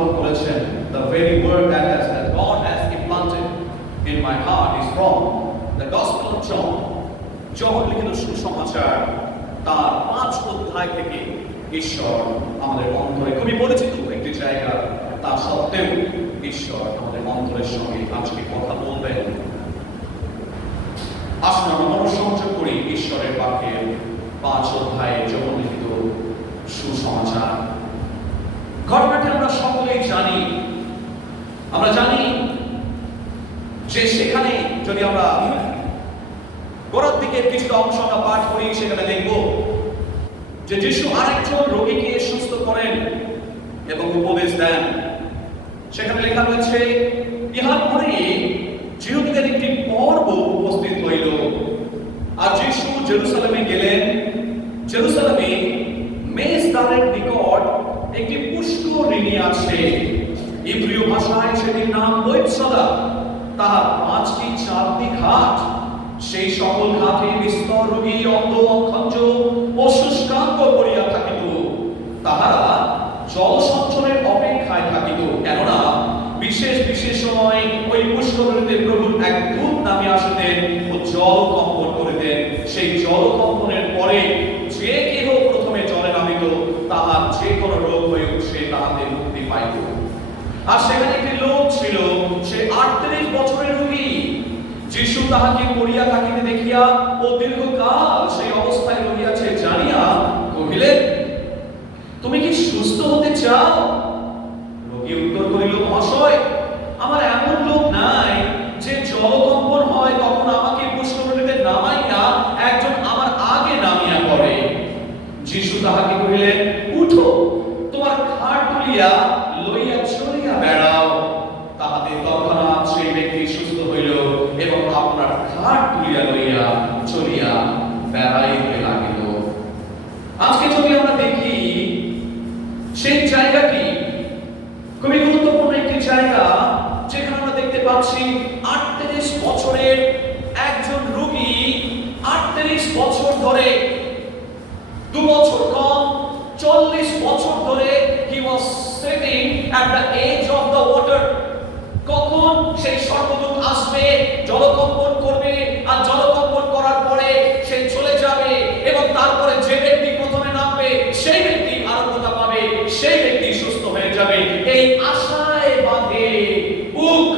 স্থাপন করেছেন, the very word that God has implanted in my heart is from the Gospel of John. যোহন লিখিত সুসমাচার তার 5 অধ্যায় থেকে ঈশ্বর আমাদের অন্তরে, খুবই পরিচিত একটি জায়গা, তা সত্ত্বেও ঈশ্বর আমাদের অন্তরের সঙ্গে আজকে কথা বলবেন। আসুন আমরা মনোসংযোগ করি ঈশ্বরের বাক্যের 5 অধ্যায়ে যোহন লিখিত সুসমাচার। ঘটনাটি আমরা সকলেই জানি। আমরা জানি যে সেখানে যদি আমরা গোড়ার দিকের কিছুটা অংশ আমরা পাঠ করি, সেখানে দেখব যে যিশু আরেকজন রোগীকে সুস্থ করেন এবং উপদেশ দেন। সেখানে লেখা রয়েছে, ইহার পরে জিহুদীদের একটি পর্ব উপস্থিত হইল, আর যিশু জেরুসালেমে গেলেন। জেরুসালেমে মেজদারের নিকট একটি পুষ্করিণী আছে, ইব্রিয় ভাষায় সেটির নাম বৈৎসদা। তাহার 5টি চারটি ঘাট, সেই সকল ঘাটে বিস্তর রোগী, অন্ধ, অক্ষঞ্জ ও শুষ্কাঙ্গ পড়িয়া থাকিত। তাহারা জল সঞ্চয়ের অপেক্ষায় থাকিত, কেননা বিশেষ বিশেষ সময় ওই পুষ্করিণীতে প্রভুর এক দূত নামে আসিতেন ও জল কম্পন করিতেন। সেই জল কম্পনের পরে যে কেহ প্রথমে জলে নামিত, তাহার যে কোনো রোগ হইউক সে তাহাতে মুক্তি পাইত। আর সেখানে একটি লোক ছিল, সে 38 বছরের রোগী। যিশু তাহাকে পড়িয়া থাকিতে দেখিয়া ও দীর্ঘকাল সেই অবস্থায় রহিয়াছে জানিয়া কহিলেন, তুমি কি সুস্থ হতে চাও? রোগী উত্তর করিল, মহাশয়, আমার এমন লোক নাই যে জলকম্পন হয় তখন আমাকে পুষ্করিণীতে নামাইয়া একজন আমার আগে নামিয়া পড়ে। যিশু তাহাকে কহিলেন, উঠো, তোমার খাট তুলিয়া লইয়া চলিয়া বেড়াও। তাহাতে তৎক্ষণাৎ সেই ব্যক্তি সুস্থ হইল এবং আপনার খাট তুলিয়া লইয়া চলিয়া বেড়াইতে লাগিল। আজকে যদি আমরা দেখি, সেই জায়গাটি খুবই গুরুত্বপূর্ণ একটি জায়গা, যেখানে আমরা দেখতে পাচ্ছি 38 বছরের একজন রোগী, 38 বছর ধরে, 2 বছর কম, 40 বছর ধরে he was sitting at the edge of the water. কখন সেই স্বর্গদূত আসবে, জলকম্পন করবে, আর জলকম্পন করার পরে সে চলে যাবে এবং তারপরে যে ব্যক্তি প্রথমে নামবে সেই ব্যক্তি আরোগ্যতা পাবে, সেই ব্যক্তি সুস্থ হয়ে যাবে। এই আশায় বাঁধে বুক,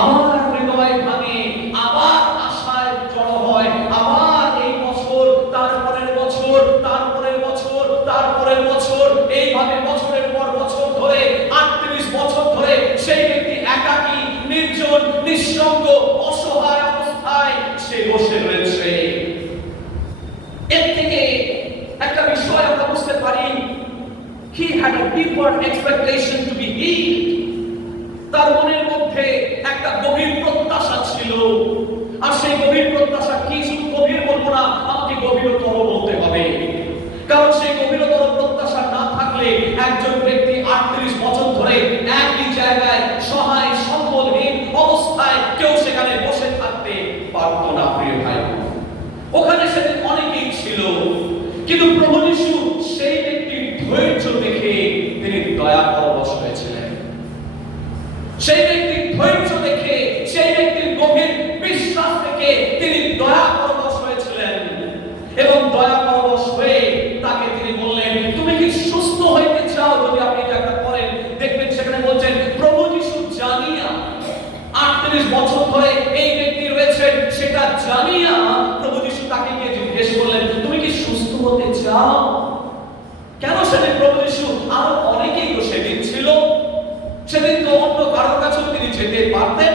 আমার হৃদয় ভাঙে, আবার আশায় জড়ো হয়, আবার এই বছর, তারপরের বছর, তারপরের বছর, তারপরের বছর, এইভাবে বছরের পর বছর ধরে 38 বছর ধরে সেই ব্যক্তি একাকী, নির্জন, নিঃসঙ্গ, অসহায় অবস্থায় সে বসে রয়েছে। এর থেকে একটা বিষয় আমরা বুঝতে পারি, he had a deeper expectation to be healed. তার মনের মধ্যে একটা গভীর প্রত্যাশা ছিল, আর সেই গভীর প্রত্যাশা কি, শুধু গভীর বলবো না, আমাকে গভীরতর বলতে হবে, কারণ সেই গভীরতর প্রত্যাশা না থাকলে একজন ব্যক্তি 38 বছর ধরে একই জায়গায় সহায় সম্বলহীন অবস্থায় কেউ সেখানে বসে থাকতে পারত না। প্রিয় ভাই, ওখানে সেদিন অনেকেই ছিল, কিন্তু প্রভু যিশু সেই ব্যক্তির ধৈর্য দেখে তিনি দয়া পরবশ হয়েছিলেন। সেই ব্যক্তির ধৈর্য দেখে, সেই ব্যক্তির গভীর বিশ্বাস থেকে তিনি দয়া পরবশ হয়েছিলেন এবং দয়া পরবশ হয়ে তাকে তিনি বললেন, তুমি কি সুস্থ হইতে চাও? যদি আপনি এটা পড়েন দেখবেন সেখানে বলছেন, প্রভু যিশু জানিয়া, 38 বছর ধরে এই ব্যক্তি রয়েছেন সেটা জানিয়া প্রভু যিশু তাকে গিয়ে জিজ্ঞেস করলেন, তুমি কি সুস্থ হতে চাও? কেন সেদিন প্রভু যিশু, আরো অনেকেই তো সেদিন ছিল, সেদিন তো অন্য কারোর কাছে তিনি যেতে পারতেন,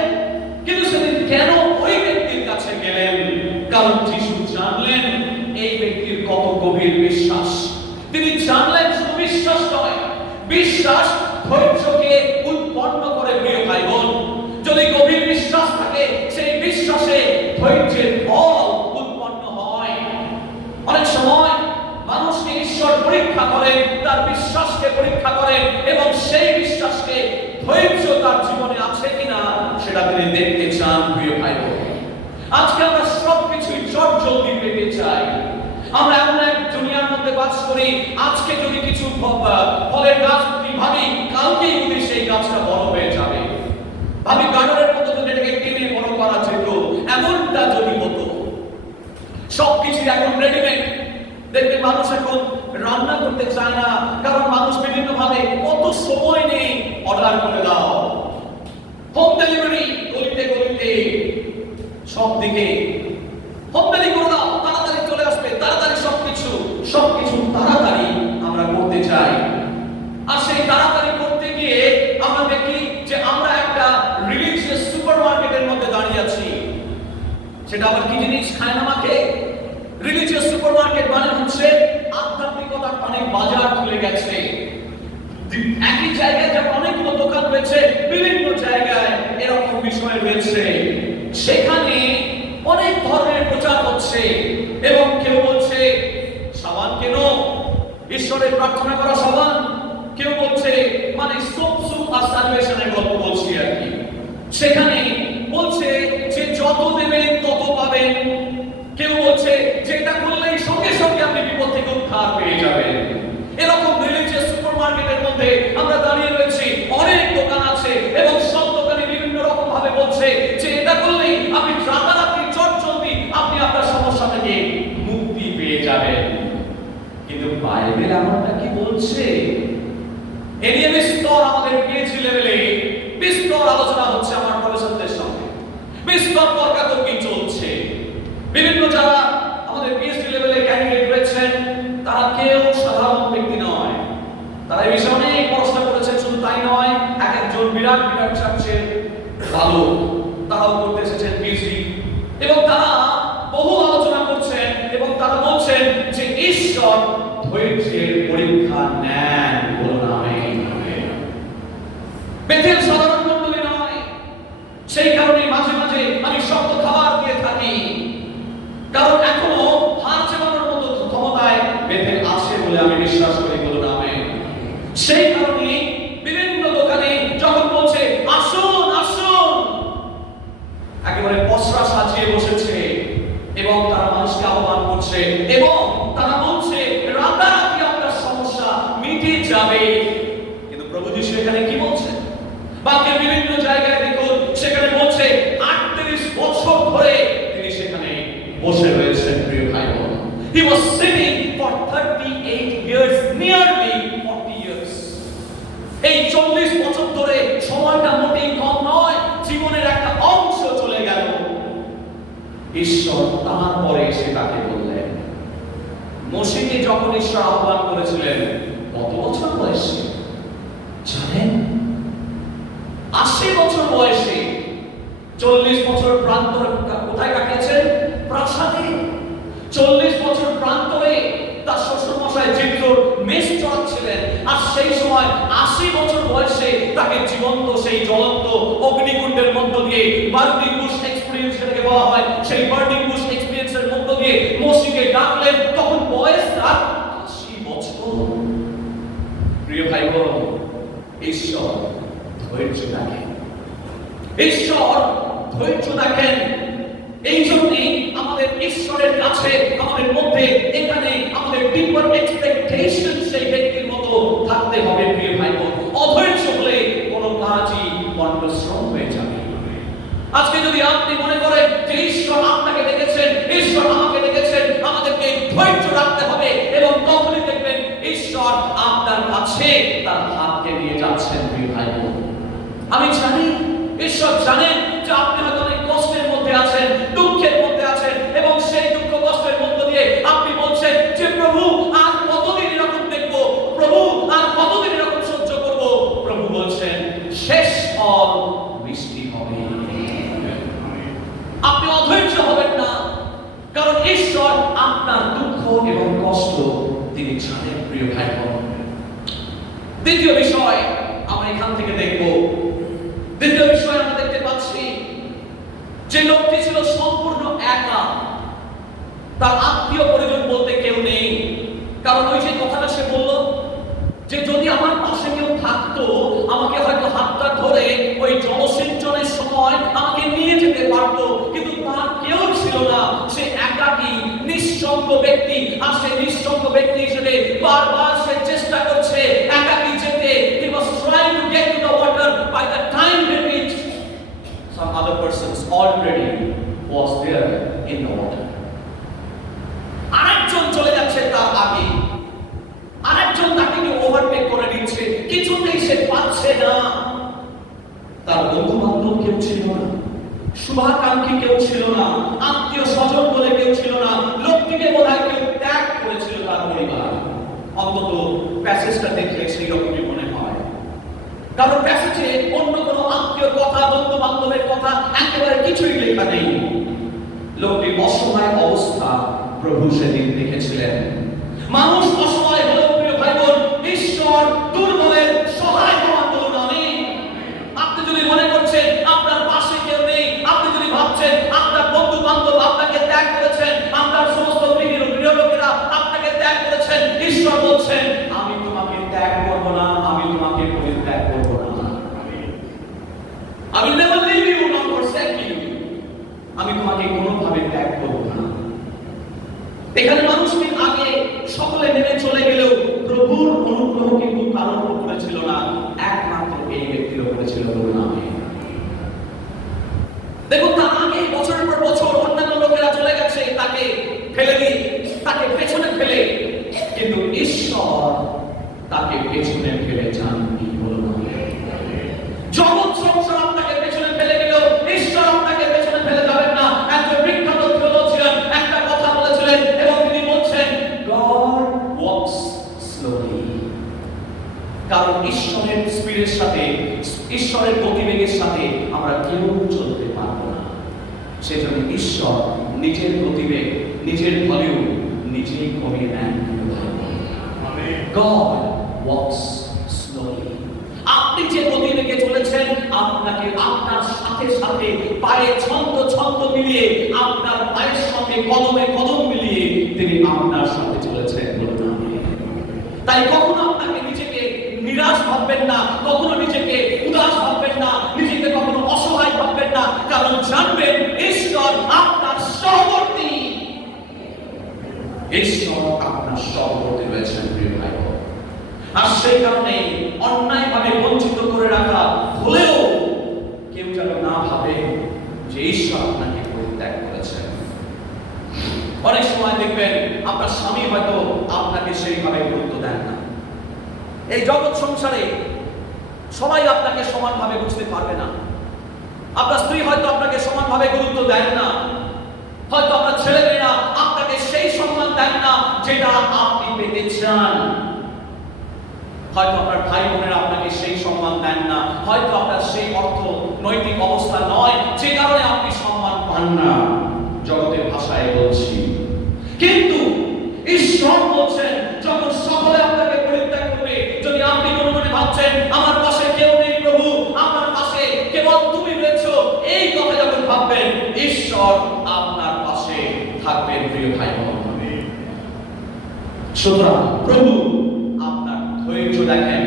কিন্তু সেদিন কেন ওই ব্যক্তির কাছে গেলেন? কারণ যিশু জানলেন এই ব্যক্তির কত গভীর বিশ্বাস। তিনি জানলেন শুধু বিশ্বাস নয়, বিশ্বাস ধৈর্যকে উৎপন্ন করে। প্রিয় ভাই বোন, যদি গভীর বিশ্বাস থাকে, সেই বিশ্বাসে ধৈর্যের ফল উৎপন্ন হয়। অনেক সময় মানুষকে ঈশ্বর পরীক্ষা করেন, তার বিশ্বাসকে পরীক্ষা করেন এবং সেই বিশ্বাসকে, ধৈর্য তার জীবনে আছে কিনা সেটা তিনি দেখতে চান। প্রিয় ভাই বোন, আজকে আমরা সবকিছু চটজলদি পেতে চাই। আমরা এমন এক দুনিয়ার মধ্যে বাস করি, আজকে যদি কিছু ফলের গাছ ভাবি কালকেই যদি সেই গাছটা বড় হয়ে যাবে, ভাবি গার্ডেনের মতো যদি এটাকে টেনে বড় করা যেত, এমনটা যদি হতো। সবকিছু এখন রেডিমেড। দেখবেন মানুষ এখন রান্না করতে চায় না, কারণ মানুষ বিভিন্ন ভাবে কত সময় নেই, অর্ডার করে দাও, হোম ডেলিভারি, গলিতে গলিতে সব দিকে হোম ডেলিভারি করে দাও, তাড়াতাড়ি চলে আসবে, তাড়াতাড়ি সবকিছু তাড়াতাড়ি আমরা করতে চাই। আর সেই তাড়াতাড়ি করতে গিয়ে আমরা দেখি যে আমরা একটা রিলিজিয়াস সুপারমার্কেটের মধ্যে দাঁড়িয়ে আছি। সেটা আবার কি জিনিস? খায় না মাকে। রিলিজিয়াস সুপারমার্কেট মানে হচ্ছে আধ্যাত্মিকতার অনেক বাজার খুলে গেছে। একই জায়গায় যেমন অনেকগুলো দোকান রয়েছে, বিভিন্ন জায়গায় এরকম বিষয় রয়েছে, সেখানে অনেক ধরনের প্রচার হচ্ছে। এবং কেউ বলছে সাবান কেন, ঈশ্বরের প্রার্থনা করা সাবান, কেউ বলছে মানে সুপ আর সালভেশনের গল্প বলছি আর কি। সেখানে বলছে যে যত দেবেন তত পাবেন, কেউ বলছে যে এটা করলেই সঙ্গে সঙ্গে আপনি বিপদ থেকে উদ্ধার পেয়ে যাবেন। এরকম রিলিজিয়াস সুপারমার্কেটের মধ্যে আমরা দাঁড়িয়ে রয়েছি, অনেক দোকান আছে এবং সব দোকানে বিভিন্ন রকম ভাবে বলছে যে এটা করলেই আপনি রাতারাতি চটজলদি আপনি আপনার সমস্যা থেকে মুক্তি পেয়ে যাবেন। কিন্তু বাইবেল এমনটা কি বলছে? এ নিয়ে বিস্তর আমাদের পিএইচডি লেভেলে বিস্তর আলোচনা হচ্ছে আমার প্রফেসরদের সঙ্গে, বিস্তর তর্কাতর্কি চলছে। বিভিন্ন যারা আমাদের পিএইচডি লেভেলে ক্যান্ডিডেট রয়েছেন, তারা কেউ সাধারণ ব্যক্তি নয়, তারা এই বিষয়ে অনেক পড়াশোনা করেছেন। শুধু তাই নয়, এক একজন বিরাট বিরাট চার্চের ভালো, তারাও করতে এসেছেন পিএইচডি, এবং তারা বহু আলোচনা করছেন এবং তারা বলছেন যে ঈশ্বর ধৈর্যের পরীক্ষা নেন। বলুন আমেন। বেথেল সাধারণ মণ্ডলী নয়, সেই কারণে মাঝে মাঝে আমি শক্ত খাবার দিয়ে থাকি, কারণ এখনো হার চেপানোর মতো ক্ষমতায় বেথেল আছে বলে আমি বিশ্বাস করি। বলুন আমেন। সেই কারণে বিভিন্ন দোকানে যখন বলছে আসুন আসুন, একেবারে পসরা সাজিয়ে বসেছে এবং তারা মানুষকে আহ্বান করছে এবং তারা বলছে রাতারাতি আপনার সমস্যা মিটে যাবে। কিন্তু প্রভু যিশু এখানে কি বলছেন? বাকি বিভিন্ন জায়গায় দেখুন, সেখানে বলছে 38 বছর ধরে তিনি সেখানে বসে রয়েছেন। প্রিয় ভাই বোন, he was sitting for 38 years, nearly 40 years। এই 40 বছর ধরে সময়টা মোটেই কম নয়, জীবনের একটা অংশ চলে গেল। ঈশ্বর তারপরে এসে তাকে বললেন, মসিকে যখন ঈশ্বর আহ্বান করেছিলেন কত বছর বয়সে জানেন? 80 বছর বয়সে। 40 বছর প্রান্তরে কোথায় কাটিয়েছেন? প্রাসাদে। 40 বছর প্রান্তরে তার শ্বশুর মশাই জিত্রর মেষ চড়াচ্ছিলেন, আর সেই সময় 80 বছর বয়সে তাকে জীবন্ত সেই জ্বলন্ত অগ্নিকুণ্ডের মধ্য দিয়ে বার্নিং বুশ এক্সপেরিয়েন্স যেটাকে বলা হয়, সেই বার্নিং বুশ এক্সপেরিয়েন্সের মধ্য দিয়ে মসিকে ডাকলেন। তখন বয়স তার 80 বছর। প্রিয় ভাই বোন, ঈশ্বর ধৈর্য দেখেন, ঈশ্বর ধৈর্য দেখেন। এই জন্যই আমাদের ঈশ্বরের কাছে আমাদের মধ্যে এখানে আমাদের ডিপার এক্সপেকটেশন সেই ব্যক্তির মতো থাকতে হবে। প্রিয় ভাই বোন, অধৈর্য হলে কোনো কাজই পণ্যশ্রম হয়ে যাবে। আজকে যদি আপনি মনে করেন যে ঈশ্বর আপনাকে ডেকেছেন, ঈশ্বর আমাকে ডেকেছেন, আমাদেরকে ধৈর্য রাখতে হবে এবং তখনই দেখবেন ঈশ্বর আপনার কাছে তার হাতকে নিয়ে যাচ্ছেন। প্রিয় ভাই বোন, আমি জানি ঈশ্বর জানেন যে আপনি হয়তো অনেক কষ্টের মধ্যে আছেন, দুঃখের মধ্যে আছেন, এবং সেই দুঃখ কষ্টের মধ্য দিয়ে আপনি বলছেন যে প্রভু আর কতদিন এরকম দেখব, প্রভু আর কতদিন এরকম সহ্য করব। প্রভু বলছেন শেষ ফল মিষ্টি হবে। আপনি অধৈর্য হবেন না, কারণ ঈশ্বর আপনার দুঃখ এবং কষ্ট তিনি জানেন। প্রিয় ভাই বোন, দ্বিতীয় বিষয় আমরা এখান থেকে দেখব, দ্বিতীয় বিষয় আমরা দেখতে পাচ্ছি যে লোকটি ছিল সম্পূর্ণ একা, তার আত্মীয় পরিজন বলতে কেউ নেই। কারণ ওই যে কথাটা সে বলল যে যদি আমার পাশে কেউ থাকতো, আমাকে হয়তো হাতটা ধরে ওই জলসিঞ্চনের সময় আমাকে নিয়ে যেতে পারতো, কিন্তু তার কেউ ছিল না। সে একাকী নিঃসঙ্গ ব্যক্তি, আর সে নিঃসঙ্গ ব্যক্তি হিসেবে বারবার সে চেষ্টা করছে একাকী যেতে। in the water. আরেকজন চলে যাচ্ছে তার আগে, আরেকজন তাকে ওভারটেক করে নিচ্ছে, কিছুতেই সে পাচ্ছে না। তার বন্ধু বান্ধব কেউ ছিল না, শুভাকাঙ্ক্ষী কেউ ছিল না, আত্মীয় স্বজন বলে কেউ ছিল না, লোকটিকে বোধহয় কেউ ত্যাগ করেছিল তার পরিবার। অন্তত প্যাসেজটা দেখলে সেই রকমই মনে হয়, কারণ প্যাসেজে অন্য কোনো আত্মীয় কথা, বন্ধু বান্ধবের কথা একেবারে কিছুই লেখা নেই। লোকটির অসহায় অবস্থা প্রভু সেদিন দেখেছিলেন। মানুষ অসহায় হলেও প্রিয় ভাই বোন, ঈশ্বর দুর্বলের সহায় হওয়ার জন্য নেই। আপনি যদি মনে করছেন আপনার পাশে কেউ নেই, আপনি যদি ভাবছেন আপনার বন্ধু বান্ধব আপনাকে ত্যাগ করেছেন, আপনার সমস্ত প্রিয় লোকেরা আপনাকে ত্যাগ করেছেন, ঈশ্বর বলছেন আমি তোমাকে ত্যাগ করব না, আমি তোমাকে পরিত্যাগ করব না। আমি never leave you not forsake you, আমি তোমাকে কোনোভাবে ত্যাগ করব না। এখানে মানুষকে আগে সকলে নেমে চলে গেলেও প্রভুর অনুগ্রহ কিন্তু কারোর উপরে ছিল না, একমাত্র এই ব্যক্তির উপরে ছিল। দেখুন, তার আগে বছরের পর বছর অন্যান্য লোকেরা চলে গেছে তাকে ফেলে দিয়ে, তাকে পেছনে ফেলে, কিন্তু ঈশ্বর তাকে পেছনে ফেলে যাননি। জগৎ সংসার আপনাকে পেছনে ফেলে গেল, ঈশ্বর আপনাকে পেছনে ফেলে যাবেন না। একজন বিখ্যাত থিওলজিয়ান একটা কথা বলেছিলেন এবং তিনি বলছেন God walks slowly, কারণ ঈশ্বরের স্পিডের সাথে, ঈশ্বরের গতিবেগের সাথে আমরা কেউ চলতে পারবো না। সেজন্য ঈশ্বর নিজের গতিবেগ, নিজের ভলিউম নিজেই কমিয়ে দেন। God walks slowly, আপনি যে গতিবেগে চলেছেন আপনাকে আপনার সাথে সাথে পায়ে ছন্দ ছন্দ মিলিয়ে, আপনার পায়ের সঙ্গে কদমে কদম মিলিয়ে তিনি আপনার সাথে চলেছেন। তাই কখনো আপনাকে নিজেকে নিরাশ ভাববেন না, কখনো নিজেকে উদাস ভাববেন না, নিজেকে কখনো অসহায় ভাববেন না, কারণ জানবেন ঈশ্বর আপনার সহবর্তী। ঈশ্বর আপনার সহবর্তী রয়েছেন প্রিয় ভাই। আর সেই কারণে অন্যায়ভাবে বঞ্চিত করে রাখা হলেও কেউ যেন না ভাবে যে ঈশ্বর আপনাকে পরিত্যাগ করেছেন। অনেক সময় দেখবেন আপনার স্বামী হয়তো আপনাকে সেইভাবে গুরুত্ব দেন না। এই জগৎ সংসারে সবাই আপনাকে সমানভাবে বুঝতে পারবে না। আপনার স্ত্রী হয়তো আপনাকে সমানভাবে গুরুত্ব দেন না, হয়তো আপনার ছেলেমেয়েরা আপনাকে সেই সম্মান দেন না যেটা আপনি পেতে চান, হয়তো আপনার ভাই বোনেরা আপনাকে সেই সম্মান দেন না, হয়তো আপনার সেই অর্থ নৈতিক অবস্থা নয় যে কারণে আপনি সম্মান পান না, জগতের ভাষায় বলছি। কিন্তু ঈশ্বর বলছেন যখন সকলে আপনাকে পরিত্যাগ করবে, যদি আপনি মনে মনে ভাবছেন আমার পাশে কেউ নেই প্রভু, আমার পাশে কেবল তুমি রয়েছো, এই কথা যখন ভাববেন ঈশ্বর আপনার পাশে থাকবেন প্রিয় ভাই বোন। সুতরাং প্রভু আপনার ধৈর্য দেখেন,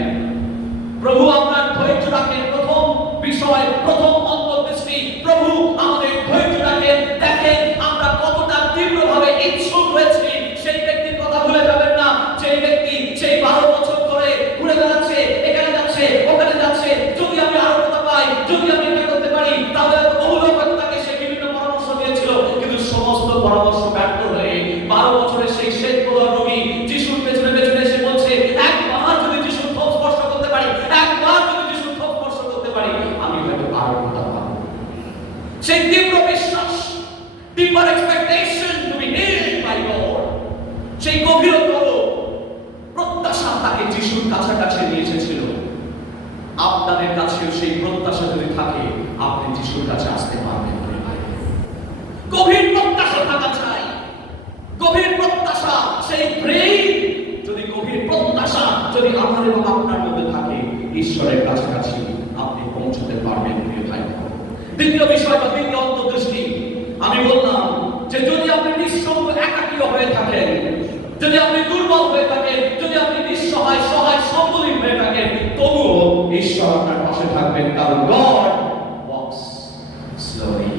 প্রভু আপনার ধৈর্য রাখেন। প্রথম বিষয়, প্রথম অন্তর্দৃষ্টি, প্রভু আমাদের ধৈর্য রাখেন। দেখেন আমরা কতটা তীব্রভাবে ইচ্ছুক রয়েছি। সেই ব্যক্তির কথা ভুলে যাবেন না, সেই ব্যক্তি সেই 12 বছর ধরে ঘুরে বেড়াচ্ছে, এখানে যাচ্ছে ওখানে যাচ্ছে, যদি আমি আরো কথা পাই, যদি আমি এটা করতে পারি, তাহলে বহু লোক হয়তো তাকে সেই বিভিন্ন পরামর্শ দিয়েছিল, কিন্তু সমস্ত পরামর্শ ব্যর্থ হয়ে 12 বছরের সেই শেষ প্রধান রোগী যিশুর পেছনে পেছনে এসে বলছে একবার যদি যিশুর ঠোঁট স্পর্শ করতে পারি, একবার যদি যিশুর ঠোঁট স্পর্শ করতে পারি, আমি হয়তো আরো কথা পাবো। সেই তীব্র বিশ্বাস, deeper expectation to be healed by God, সেই গভীরতর প্রত্যাশা তাকে যিশুর কাছাকাছি নিয়ে এসেছিল। আপনাদের কাছেও সেই প্রত্যাশা যদি থাকে, আপনি যিশুর কাছে আসতে পারবেন। গভীর প্রত্যাশা থাকা চাই, গভীর প্রত্যাশা, সেই প্রেম যদি গভীর প্রত্যাশা যদি আমার এবং আপনার মধ্যে থাকে, ঈশ্বরের কাছাকাছি আপনি পৌঁছতে পারবেন প্রিয় ভাই। দ্বিতীয় বিষয় বা দ্বিতীয় অন্তর্দৃষ্টি, আমি বললাম যে যদি আপনি নিঃসঙ্গ একাকী হয়ে থাকেন, যদি আপনি দুর্বল হয়ে থাকেন, যদি আপনি নিঃসহায় সহায় সম্বলীন হয়ে থাকেন, তবুও ঈশ্বর আপনার পাশে থাকবেন, কারণ God walks slowly।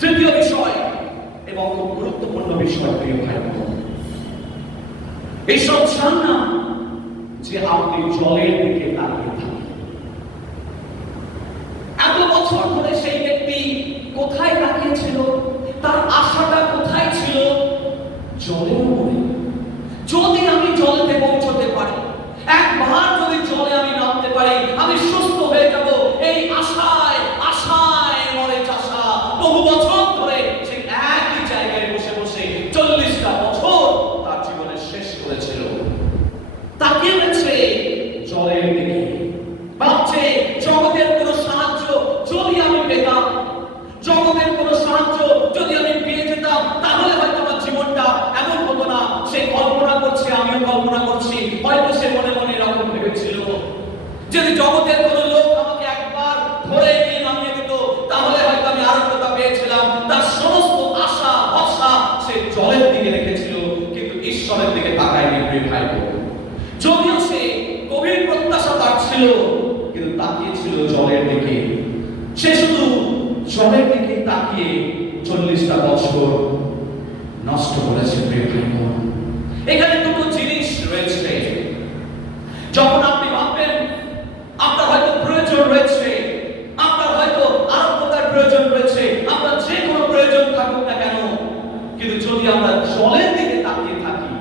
তৃতীয় বিষয় এবং খুব গুরুত্বপূর্ণ বিষয় প্রিয় ভাই বোন, ঈশ্বর চান না যে আপনি জলের দিকে তাকিয়ে থাকেন। এত বছর ধরে সেই ব্যক্তি কোথায় তাকিয়েছিল? তার আশা জলের উপরে। যদি আমি জলেতে পৌঁছতে পারি, একবার যদি জলে আমি নামতে পারি, আমি সুস্থ হয়ে যাব, এই আশায় আশায় মরে চাষা বহু বছর ধরে সেই একই জায়গায় বসে বসে 40টা বছর তার জীবনে শেষ করেছিল। তাকিয়ে রয়েছে জলের দিকে, ভাবছে জগতের কোনো সাহায্য যদি আমি পেতাম, জগতের কোনো সাহায্য যদি আমি পেয়ে যেতাম, তাহলে হয়তো আমার জীবনটা এমন হতো না। সে কল্পনা করছে, আমিও কল্পনা করছি, হয়তো সে মনে মনে এরকম ভেবেছিল, যদি জগতের কোনো লোক আমাকে একবার ধরে নিয়ে নামিয়ে দিত, তাহলে হয়তো আমি আরোগ্যতা পেয়েছিলাম। তার সমস্ত আশা ভরসা সে জলের দিকে রেখেছিল, কিন্তু ঈশ্বরের দিকে তাকায়নি। প্রিয় ভাই বোন, যদিও সে গভীর প্রত্যাশা তার ছিল, কিন্তু তাকিয়েছিল জলের দিকে। সে শুধু জলের দিকে তাকিয়ে 40টা বছর নষ্ট করেছে। প্রিয় ভাই বোন, এখানে দুটো জিনিস রয়েছে। যখন আপনি ভাববেন আপনার হয়তো প্রয়োজন রয়েছে, আপনার হয়তো আরোগ্যতার প্রয়োজন রয়েছে, আপনার যে কোনো প্রয়োজন থাকুক না কেন, কিন্তু যদি আমরা জলের দিকে তাকিয়ে থাকি,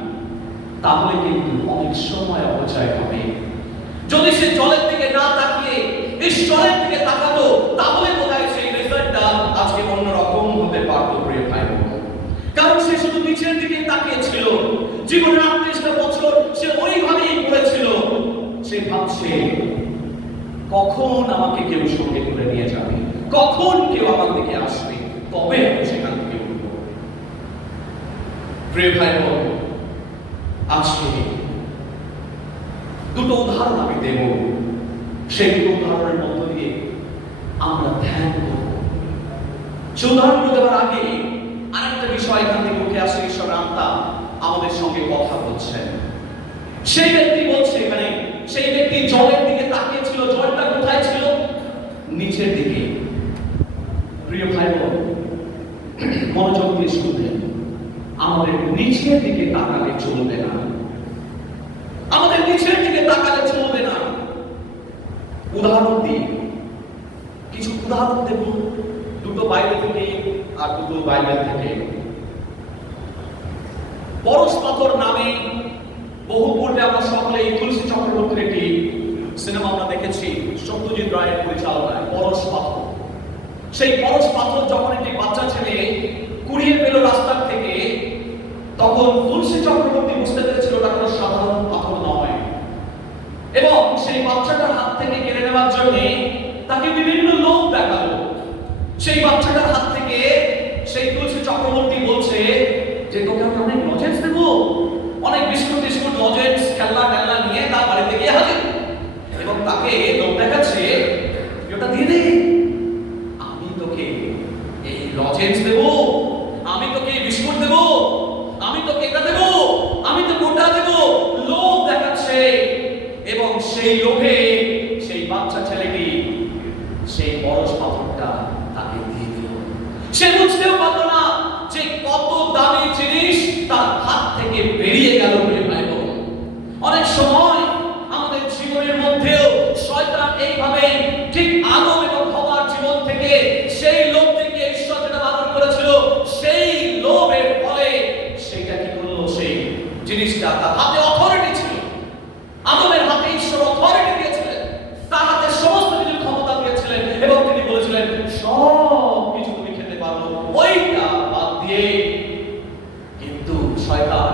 তাহলে কিন্তু অনেক সময় অপচয় হবে। যদি সে জলের দিকে না তাকিয়ে ঈশ্বরের দিকে তাকাতো, তাহলে বোধহয় সেই রেজাল্টটা আজকে অন্যরকম হতে পারতো। প্রিয় ভাই বোন, কারণ সে শুধু নিচের দিকে তাকিয়েছিল। জীবনের 38টা বছর সে ওইভাবেই পড়েছিল। সে ভাবছে কখন আমাকে কেউ সঙ্গে করে নিয়ে যাবে, কখন কেউ আমার দিকে আসবে, তবে আমি সেখান থেকে উঠব। প্রিয় ভাই বোন, আজকে দুটো উদাহরণ আমি দেব। সেই দুটো উদাহরণের মধ্য দিয়ে আমরা ধ্যান করব। সেই উদাহরণ দেওয়ার আগে আরেকটা বিষয় এখান থেকে উঠে আসে। ঈশ্বর আত্মা আমাদের সঙ্গে কথা বলছেন। সেই ব্যক্তি বলছে, মানে সেই ব্যক্তি জলের দিকে তাকিয়েছিল। জলটা কোথায় ছিল? নিচের দিকে। প্রিয় ভাই বোন, মনোযোগ দিয়ে শুনবেন। আমাদের নিচের দিকে তাকালে চলবে না, আমাদের নিচের দিকে তাকালে চলবে না। উদাহরণ দিই, কিছু উদাহরণ দেব, দুটো বাইবেল থেকে আর দুটো বাইবেল থেকে। পরশ পাথর নামে বহু পূর্বে আমরা সকলেই তুলসী চক্রবর্তীর একটি সিনেমা আমরা দেখেছি, সত্যজিৎ রায়ের পরিচালনায়, পরশ পাথর। সেই পরশ পাথর যখন একটি বাচ্চা ছেলে কুড়িয়ে পেল রাস্তার থেকে, তখন তুলসী চক্রবর্তী বুঝতে পেরেছিল ওটা কোনো সাধারণ পাথর নয়, এবং সেই বাচ্চাটার হাত থেকে কেড়ে নেওয়ার জন্য তাকে বিভিন্ন লোক দেখালো। সেই বাচ্চাটার হাত থেকে সেই তুলসী চক্রবর্তী বলছে যে তোকে আমি অনেক লজেন্স দেবো, অনেক বিস্কুট টিস্কুট লজেন্স খেলনা টেলনা নিয়ে তার বাড়িতে গিয়ে হাজির, এবং তাকে লোক দেখাচ্ছে ওটা দিয়ে দে, আমি তোকে এই লজেন্স দেবো, আমি তোকে বিস্কুট দেবো, আমি তোকে এটা দেবো, আমি তোকে ওটা দেবো। লোক দেখাচ্ছে, এবং সেই লোভে সেই বাচ্চা ছেলেটি সেই পরশ পাথরটা তাকে দিয়ে দিল। সে বুঝতেও পারল না যে কত দামি জিনিস তার হাত থেকে বেরিয়ে গেল। ভাই বোন, অনেক সময় আমাদের জীবনের মধ্যেও শয়তান এইভাবে ঠিক আদম এবং হওয়ার জীবন থেকে সেই লোভ থেকে ঈশ্বর যেটা বারণ করেছিল, সেই লোভের ফলে সেটা কি করলো, সেই জিনিসটা তার হাতে অথরিটি ছিল। আদমের হাতে ঈশ্বর অথরিটি দিয়েছিলেন, তার হাতে সমস্ত কিছু ক্ষমতা দিয়েছিলেন, এবং তিনি বলেছিলেন সব কিছু তুমি খেতে পারো, ওইটা বাদ দিয়ে। কিন্তু শয়তান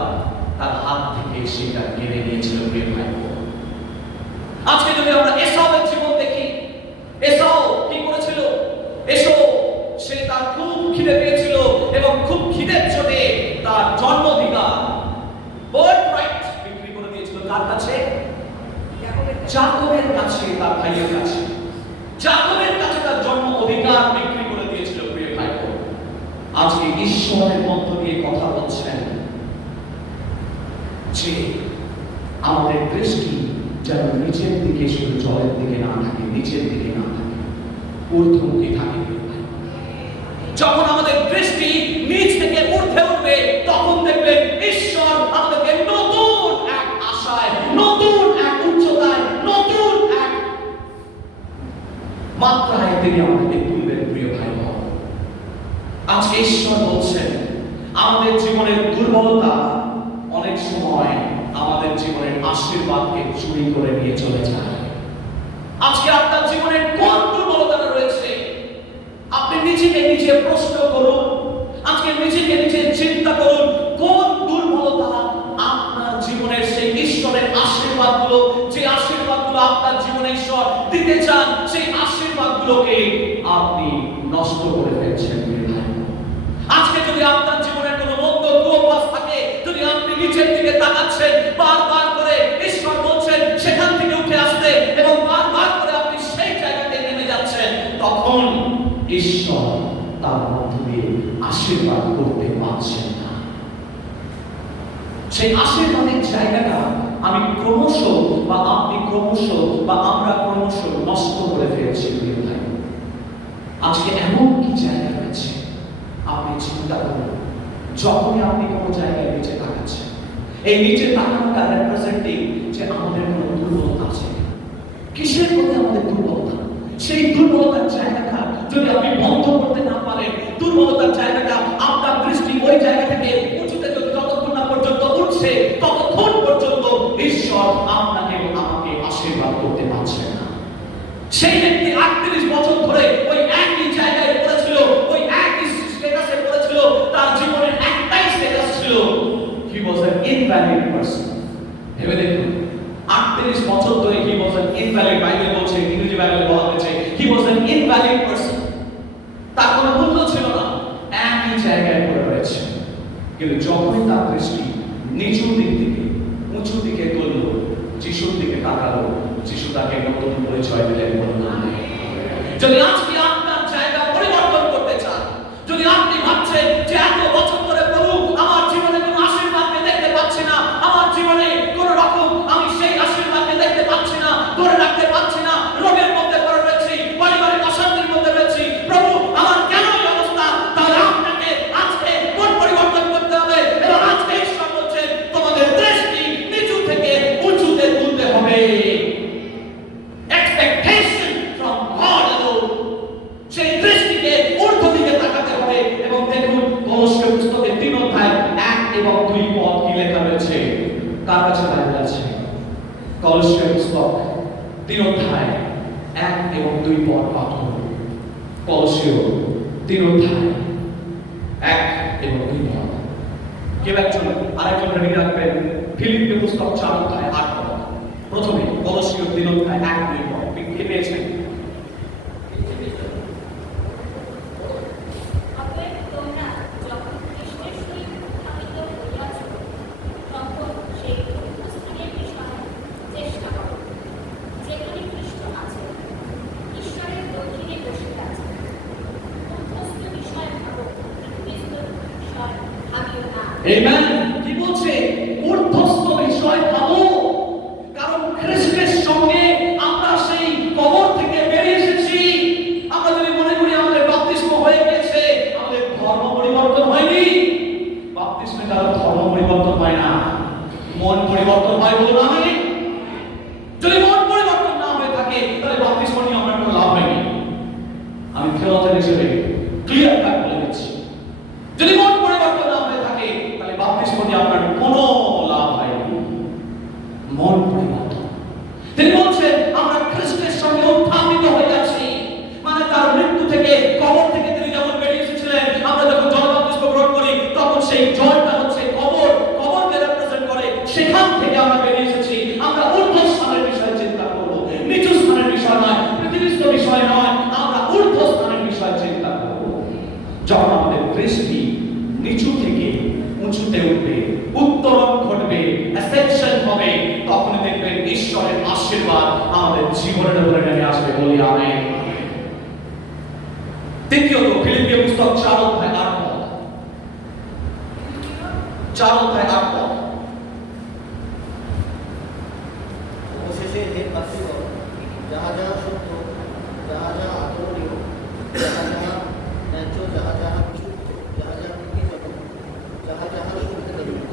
তার হাত থেকে সেটা কেড়ে নিয়েছিল। প্রিয় ভাই বোন, আজকে যদি আমরা এসাওয়ের জীবন দেখি, এসাও কি করেছিল? সে তার খুব খিদে পেয়েছিল, এবং খুব খিদের চোটে তার জন্মাধিকার বার্থরাইট বিক্রি করে দিয়েছিল। কার কাছে? যাকবের কাছে, তার ভাইয়ের কাছে। যাকবের কাছে তার জন্ম অধিকার বিক্রি করে দিয়েছিল। প্রিয় ভাই বোন, আজকে ঈশ্বরের মধ্য দিয়ে কথা বলছেন যে আমাদের দৃষ্টি যেন নিচের দিকে, শুধু জলের দিকে না থাকে, নিচের দিকে না থাকে, ঊর্ধ্বমুখী থাকে। যখন আমাদের দৃষ্টি নিচ থেকে ঊর্ধ্বে উঠবে, তখন দেখবেন ঈশ্বর আমাদেরকে নতুন এক আশায়, নতুন এক উচ্চতায়, নতুন এক মাত্রায় তিনি আমাদেরকে তুলবেন। প্রিয় ভাই বোন, আজকে ঈশ্বর বলছেন আমাদের জীবনের দুর্বলতা অনেক সময় আমাদের জীবনের আশীর্বাদকে চুরি করে নিয়ে চলে যায়। আজকে আপনার জীবনের কোন দুর্বলতা রয়েছে আপনি নিজেকে নিজে প্রশ্ন করুন। আজকে নিজেকে নিজে চিন্তা করুন, কোন দুর্বলতা আপনার জীবনের সেই ঈশ্বরের আশীর্বাদগুলো, যে আশীর্বাদগুলো আপনার জীবনে ঈশ্বর দিতে চান, সেই আশীর্বাদগুলোকে আপনি নষ্ট করে ফেলছেন। আজকে যদি আপনার জীবনের কোনো মন্দ অভ্যাস থাকে, যদি আপনি নিচের দিকে তাকাচ্ছেন, বারবার করে ঈশ্বর বলছেন সেখান থেকে উঠে আসতে, এবং বারবার করে আপনি সেই জায়গাতে নেমে যাচ্ছেন, তখন ঈশ্বর তার মধ্য দিয়ে আশীর্বাদ করতে পারছেন না। সেই আশীর্বাদের জায়গাটা আমি ক্রমশ বা আপনি ক্রমশ বা আমরা ক্রমশ নষ্ট করে ফেলছি। আজকে এমন কি জায়গা রয়েছে আপনি চিন্তা করুন, যখনই আপনি কোনো জায়গায় নিচে তাকাচ্ছেন, এই নিচে তাকানোটা রিপ্রেজেন্টিং যে আমাদের কোনো দুর্বলতা আছে। কিসের প্রতি আমাদের দুর্বলতা? সেই দুর্বলতার জায়গাটা যদি আপনি বন্ধ করতে না পারেন, দুর্বলতার জায়গাটা আপনার দৃষ্টি ওই জায়গা থেকে উঁচুতে যতক্ষণ না পর্যন্ত উঠছে, ততক্ষণ পর্যন্ত ঈশ্বর আপনাকে আমাকে আশীর্বাদ করতে পারছে না। সেই ব্যক্তি 38 বছর ধরে ওই একই জায়গায় পড়েছিল, ওই একই স্ট্যাটাসে পড়েছিল, তার জীবনের একটাই স্ট্যাটাস ছিল, he was an invalid person। ভেবে দেখুন, 38 বছর ধরে he was an invalid, Bible বলছে, ইংরেজি বাইবেলে বলা হয়েছে he was an invalid person। তার কোনো মূল্য ছিল না, একই জায়গায় পড়ে রয়েছে। কিন্তু যখনই তার দৃষ্টি নিচুর দিক থেকে উঁচুর দিকে তুলল, যিশুর দিকে তাকালো, যিশু তাকে নতুন পরিচয় দিলেন। যদি আজকে আপনার জায়গা পরিবর্তন করতে চান, যদি আপনি ভাবছেন যে এত বছর ধরে প্রভু আমার জীবনে কোনো আশীর্বাদকে দেখতে পাচ্ছি না, আমার জীবনে কোনো রকম আমি সেই আশীর্বাদকে দেখতে পাচ্ছি না, ধরে রাখতে পাচ্ছি না, রোগের মধ্যে পড়ে রয়েছি, পারিবারিক অশান্তির মধ্যে রয়েছি, প্রভু আমার কেন এই অবস্থা? তাহলে আপনাকে আজকে মন পরিবর্তন করতে হবে, এবং আজকে ঈশ্বর বলছেন তোমাদের দৃষ্টি নিচু থেকে উঁচুতে তুলতে হবে। Expectation from God alone। সেই দৃষ্টিকে ঊর্ধ্ব দিকে তাকাতে হবে। এবং দেখুন কলস্সীয় পুস্তকে 3 অধ্যায় 1 এবং 2 পদ কি লেখা রয়েছে। কার কাছে বাইবেল আছে? কলস্সীয় পুস্তক 3 অধ্যায় 1 এবং 2 পদ পাঠ করুন। কলস্সীয় 3 অধ্যায় 1 এবং 2 পদ। কেউ একজন আরেকজন রেডি রাখবেন ফিলিপ্পীয় পুস্তক 4 অধ্যায় 8 পদ। প্রথমে কলস্সীয় 3 অধ্যায় 1 2 পদ কে পেয়েছেন? আমেন। কি বলছে? ঊর্ধ্বস্থ বিষয় ভাবো, কারণ খ্রিস্টের সঙ্গে আমরা সেই কবর থেকে বেরিয়ে এসেছি। আমরা যদি মনে করি আমাদের বাপ্তিস্ম হয়ে গেছে, আমাদের ধর্ম পরিবর্তন হয়নি। বাপ্তিস্মে কারো ধর্ম পরিবর্তন হয় না, মন পরিবর্তন হয়। বলুন আমেন। যদি মন পরিবর্তন না হয়ে থাকে, তাহলে বাপ্তিস্ম নিয়ে আমার কোনো লাভ হয়নি। আমি খেলোয়াড় হিসেবে ক্লিয়ার কাট বলে দিচ্ছি, যদি মন পরিবর্তন না হয়ে থাকে, তাহলে বাপ্তিস্ম নিয়ে আপনার কোনো লাভ হয়নি। মন পরিবর্তন। তিনি বলছেন আমরা খ্রিস্টের সঙ্গে উত্থাপিত হয়ে যাচ্ছি, মানে তার মৃত্যু থেকে, কবর থেকে তিনি যেমন বেরিয়ে এসেছিলেন। আমরা যখন জল বাপ্তিস্ম গ্রহণ করি, তখন সেই জলটা হচ্ছে কবর, কবরকে রিপ্রেজেন্ট করে। সেখান থেকে আমরা বেরিয়ে এসেছি। আমরা ঊর্ধ্বস্থানের বিষয়ে চিন্তা করব, নিচু স্থানের বিষয় নয়, পৃথিবীস্থ বিষয় নয়, আমরা ঊর্ধ্বস্থানের বিষয়ে চিন্তা করব। যখন আমাদের দৃষ্টি নিচু থেকে উঁচুতে উঠবে, উত্তরণ ঘটবে, অ্যাসেনশন হবে, তখন দেখবেন ঈশ্বরের আশীর্বাদ আমাদের জীবনের উপরে নেমে আসবে। বলি আমেন। দ্বিতীয়ত ফিলিপ্পীয় পুস্তক 4 অধ্যায় 8 পদ। 4 অধ্যায় 8 পদ। অবশেষে হে ভাতৃগণ, যাহা যাহা সত্য, যাহা যাহা আদরণীয়, যাহা যাহা ন্যায্য, যাহা যাহা বিশুদ্ধ, যাহা যাহা নীতিগত, যাহা যাহা সত্যযুক্ত,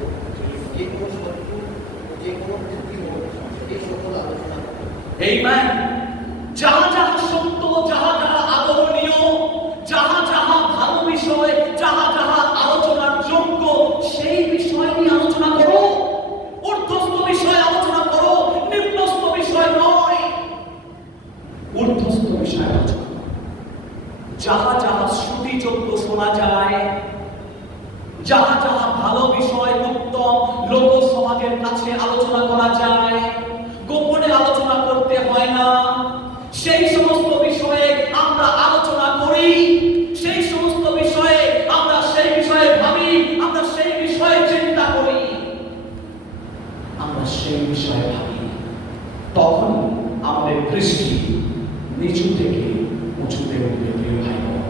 যে কোনো সত্য, যে কোনো বুদ্ধিময়, এই সকল আলোচনা করো। আমেন। যাহা যাহা সত্য, যাহা যাহা আদরণীয়, যাহা যাহা ভালো বিষয়, যাহা যাহা আলোচনার যোগ্য, ঊর্ধ্বস্থ বিষয় আলোচনা, যাহা যাহা শ্রুতিযোগ্য শোনা যায়, যাহা যাহা ভালো বিষয় উত্তম লোক সমাজের কাছে আলোচনা করা যায়, গোপনে আলোচনা করতে হয় না, সেই সমস্ত বিষয়ে আমরা আলোচনা করি, সেই সমস্ত বিষয়ে আমরা সেই বিষয়ে ভাবি, আমরা সেই বিষয়ে চিন্তা করি, আমরা সেই বিষয়ে ভাবি। তখন আমাদের দৃষ্টি নিচু থেকে উঁচুতে উঠবে। প্রিয় ভাই বোন,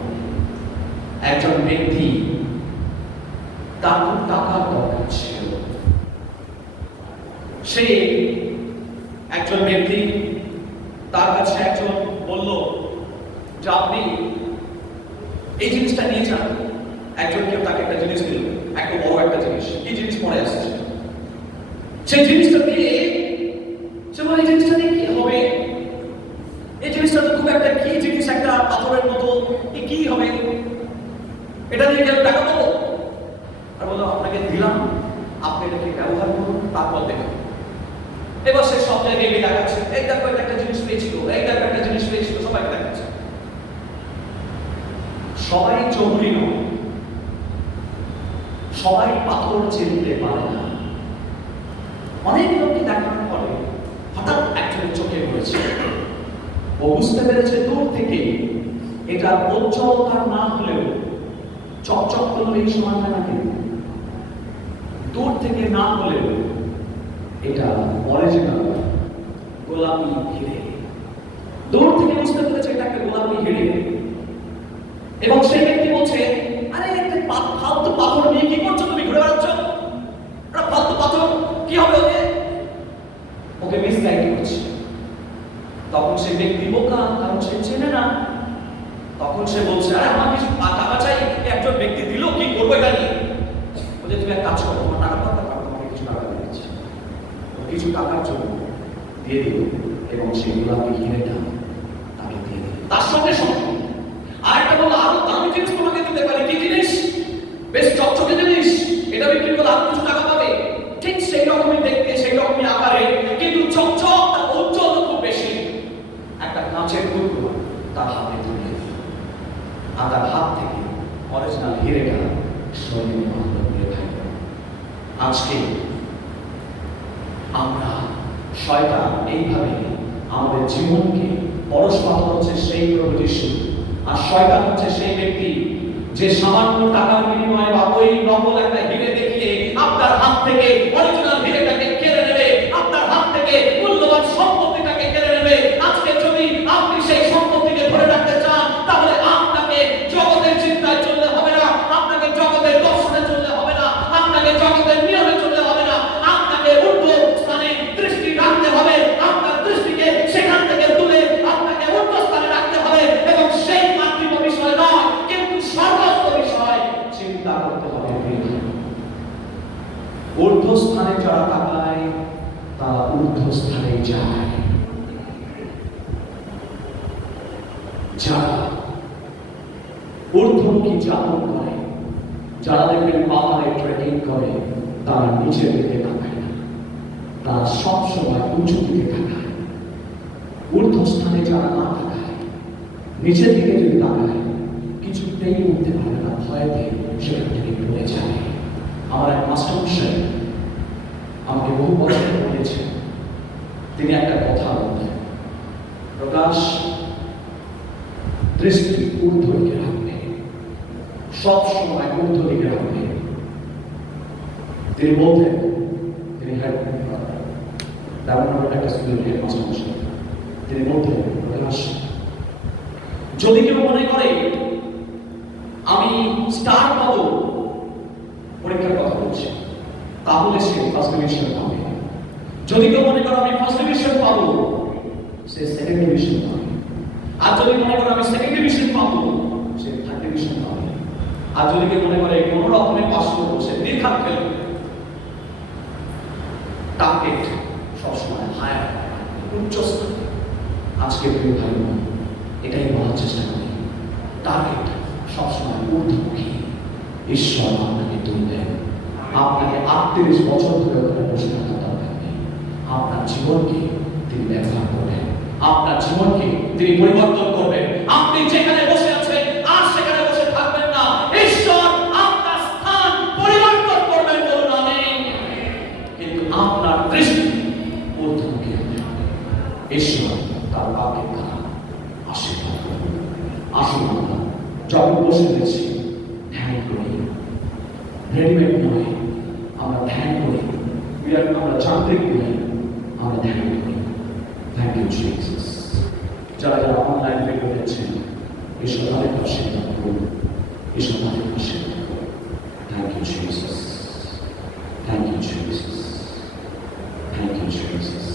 একজন ব্যক্তি তার খুব টাকার দরকার ছিল। সে একজন ব্যক্তি, তার কাছে একজন বলল যে আপনি এই জিনিসটা নিয়ে যান। একজন কেউ তাকে একটা জিনিস দিল, একটা বড় একটা জিনিস, কি জিনিস পড়ে আসছে, সেই জিনিসটা দিয়ে সে বলে এই জিনিসটা দিয়ে কি হবে, এই জিনিসটা তো খুব একটা কি জিনিস, একটা পাথরের মতো, কি হবে, এটা দিয়ে কেন টাকা পাবো? আর বললো আপনাকে দিলাম, আপনি এটাকে ব্যবহার করুন, তারপর দেখুন। এবার সে সব জায়গায় গিয়ে দেখাচ্ছে, এই দেখো এটা একটা জিনিস পেয়েছিল, এই দেখো একটা জিনিস পেয়েছিল, সবাইকে দেখাচ্ছে। সবাই চৌরি নয়, সবাই পাথর চিনতে পারে না। অনেক লোককে দেখানোর পরে হঠাৎ একজনের চোখে পড়েছে, ও বুঝতে পেরেছে দূর থেকে এটা উজ্জ্বলতার না হলেও চকচক করলে এই সময়টা নাকি দূর থেকে না হলেও এটা অরিজিনাল গোলাপি হিরে। দূর থেকে বুঝতে পেরেছে এটা একটা গোলাপি হিরে। এবং সেই ব্যক্তি বলছে, আরে একটা ফালতু পাথর নিয়ে কি করছো তুমি, ঘুরে বেড়াচ্ছ, ফালতু পাথর কি হবে ওকে, ওকে মিসগাইড করছে। তখন সে ব্যক্তি বোকা, কারণ সে চেনে না। তখন সে বলছে, আরে আমার কিছু টাকা চাই, একজন ব্যক্তি দিল, কি করবো এটা নিয়ে? বলছে তুমি এক কাজ করো, তোমার টাকা দরকার, তোমাকে কিছু টাকা দিয়ে দিচ্ছি। কিছু টাকার জন্য দিয়ে দিল এবং সেই গোলাপি হিরেটা তাকে দিয়ে দিল। তার সঙ্গে সঙ্গে আরেকটা বললো, আরো দামি জিনিস তোমাকে দিতে পারি। কি জিনিস? বেশ চকচকে জিনিস, এটা বিক্রি করে আরো কিছু টাকা পাবে। ঠিক সেই রকমই দেখতে, সেই রকমই আকারে, কিন্তু চকচক তার উজ্জ্বল খুব বেশি। একটা কাঁচের টুকরো তার হাতে তুলে দিল, আর তার হাত থেকে অরিজিনাল হিরেটা সরিয়ে নিয়ে ভাই। আজকে আমরা শয়তান এইভাবে আমাদের জীবনকে, পরস্পর হচ্ছে সেই প্রভু যিশু, আর শয়তান হচ্ছে সেই ব্যক্তি যে সামান্য টাকার বিনিময়ে বা ওই নকল একটা হিরে দেখিয়ে আপনার হাত থেকে অরিজিনাল হিরেটাকে কেড়ে নেবে, আপনার হাত থেকে মূল্যবান সম্পত্তিটাকে কেড়ে নেবে। আজকে যদি আপনি সেই সম্পত্তিকে ধরে রাখতে চান, তাহলে আপনাকে জগতের চিন্তায় চলতে হবে না, আপনাকে জগতের দর্শনে চলতে হবে না, আপনাকে জগতের নিয়মে চলতে হবে না, আপনাকে ঊর্ধ্ব স্থানে দৃষ্টি রাখতে হবে। আপনার দৃষ্টিকে সেখান থেকে তুলে আপনাকে ঊর্ধ্ব স্থানে রাখতে হবে এবং সেই পার্থিব বিষয় নয়, কিন্তু সর্বস্ব বিষয় চিন্তা করতে হবে। ঊর্ধ্ব স্থানে যারা তাকায় তারা ঊর্ধ্ব স্থানে যায়। যারা ঊর্ধ্বমুখী যাপন করে, যারা দেখবেন পাহাড়ে ট্রেকিং করে, তারা নিচের দিকে তাকায় না, তারা সবসময় উঁচু দিকে তাকায়। ঊর্ধ্বস্থানে যারা না তাকায়, নিচের দিকে যদি তাকায়, কিছুতেই উঠতে পারে না, ভয়তে সেখান থেকে পড়ে যায়। আমার এক মাস্টারমশাই আমাকে বহু বছর বলেছেন, তিনি একটা কথা বলতেন, প্রকাশ, দৃষ্টি ঊর্ধ্ব দিকে রাখবে, সব সময় ঊর্ধ্ব দিকে রাখবে। তিনি বলতেন, তিনি একটা স্কুলের হেডমাস্টার, তিনি বলতেন, প্রকাশ, যদি কেউ মনে করে আমি স্টার পাবো, পরীক্ষার কথা বলছি, তাহলে সে ফার্স্ট ডিভিশন পাবে। যদি কেউ মনে করে আমি ফার্স্ট ডিভিশন পাবো, সে সেকেন্ড ডিভিশন পাবে। আর যদি মনে করে আমি সেকেন্ড ডিভিশন পাবো, সে থার্ড ডিভিশন পাবে। আর যদি কেউ মনে করে কোনো রকমে পাস করবো, সে দীর্ঘাত ফেল। টার্গেট সবসময় হায়ার, উচ্চস্থান। আজকে প্রিয় ভাই বোন, এটাই বলার চেষ্টা করি, টার্গেট সবসময় ঊর্ধ্বমুখী। ঈশ্বর আপনাকে তুলবেন। আপনাকে 38 বছর ধরে ওখানে বসে থাকার দরকার নেই। আপনার জীবনকে তিনি ব্যবহার করবেন, আপনার জীবনকে তিনি পরিবর্তন করবেন। আপনি যেখানে বসে আছেন আর সেখানে বসে থাকবেন না। ঈশ্বর আপনার স্থান পরিবর্তন করবেন, বলুন আমেন। কিন্তু আপনার দৃষ্টি ঊর্ধ্বমুখী হবে। ঈশ্বর তার বাক্যের দ্বারা আশীর্বাদ করবেন। আসুন আমরা যখন বসে রয়েছি ধ্যান করি, রেডিমেড নয়, আমরা ধ্যান করি। আমরা যান্ত্রিক নই, আমরা ধ্যান করি। Thank you Jesus. যারা যারা অনলাইন ভিডিও দেখছেন, ঈশ্বর তাদের আশীর্বাদ করুন, ঈশ্বর তাদের আশীর্বাদ করুন। Thank you Jesus, thank you Jesus, thank you Jesus.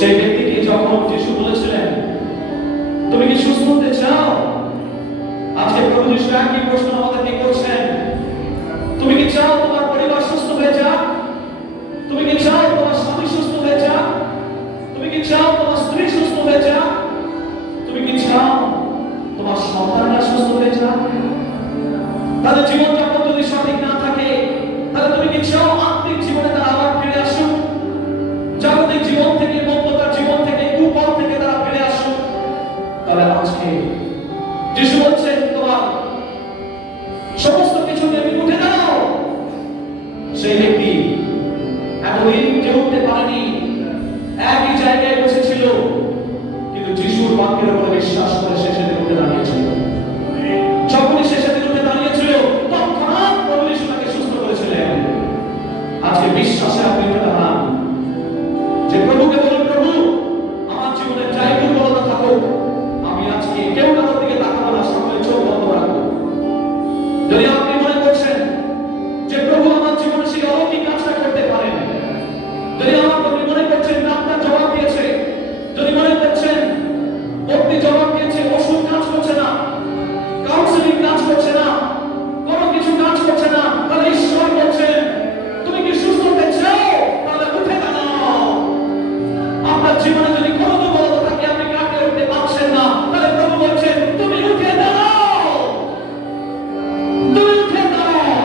সেই ব্যক্তিকে যখন যিশু বলেছিলেন, তুমি কি সুস্থ হতে চাও? আজকে প্রভু যিশু একই প্রশ্ন আমাদেরকে করছেন, তুমি কি চাও তোমার পরিবার সুস্থ হয়ে যাক? তুমি কি চাও তোমার স্বামী সুস্থ হয়ে যাক? তুমি কি চাও তোমার স্ত্রী সুস্থ হয়ে যাক? তুমি কি চাও তোমার সন্তানরা সুস্থ হয়ে যাক? তাদের জীবনযাপন যদি সঠিক না থাকে, তাহলে তুমি কি চাও আত্মিক জীবনে তারা আবার ফিরে আসুক? জাগতিক জীবন থেকে, মন্দতার জীবন থেকে, কুপথ থেকে তারা ফিরে আসুক? তাহলে আজকে যিশু বলছেন, তোমার সমস্ত কিছু তুমি উঠে দাও। সেই ব্যক্তি এতদিন উঠে উঠতে পারেনি, একই জায়গায় বসেছিল, কিন্তু যিশুর বাক্যের উপরে বিশ্বাস করে সে সেদিন উঠে দাঁড়িয়েছিল। যখনই সে সেদিন উঠে দাঁড়িয়েছিল, তৎক্ষণাৎ প্রভু যিশু তাকে সুস্থ করেছিলেন। আজকে বিশ্বাসে আপনি উঠে দাঁড়ান, যে প্রভুকে বলুন, প্রভু আমার জীবনে যাই দুর্বলতা থাকুক, আমি আজকে কেউ কারোর দিকে তাকাবো না, সকলে চোখ বন্ধ রাখবো। যদি আপনি মনে করছেন যে প্রভু আমার জীবনে সেই অলৌকিক কাজটা করতে পারেন, যদি আপনি মনে করছেন ডাক্তার জবাব দিয়েছে, যদি মনে করছেন ভর্তি জবাব দিয়েছে, ওষুধ কাজ করছে না, কাউন্সিলিং কাজ করছে না, কোনো কিছু কাজ করছে না, তাহলে ঈশ্বর বলছেন, তুমি কি সুস্থ হতে চাও? তাহলে উঠে দাঁড়াও। আপনার জীবনে যদি কোনো দুর্বলতা থাকে, আপনি কাটিয়ে উঠতে পারছেন না, তাহলে প্রভু বলছেন, তুমি উঠে দাঁড়াও, তুমি উঠে দাঁড়াও।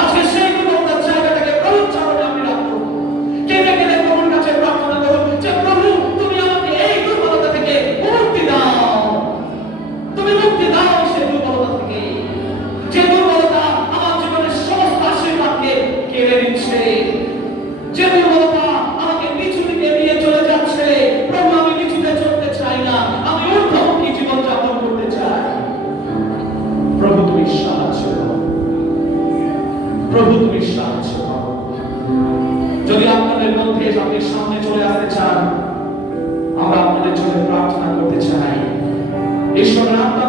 আজকে সেই দুর্বলতার জায়গাটাকে প্রভুর চরণে আপনি রাখুন। কেঁদে কেঁদে প্রভুর কাছে প্রার্থনা করুন যে প্রভু তুমি আমাকে এই দুর্বলতা থেকে মুক্তি দাও, তুমি মুক্তি দাও সেই দুর্বলতা থেকে, যে দুর্বলতা আমার জীবনের সমস্ত আশীর্বাদকে কেড়ে নিচ্ছে, যে সাহায্য করো। যদি আপনাদের মধ্যে আপনি সামনে চলে আসতে চান, আমরা আপনাদের জন্য প্রার্থনা করতে চাই। ঈশ্বরের আত্মা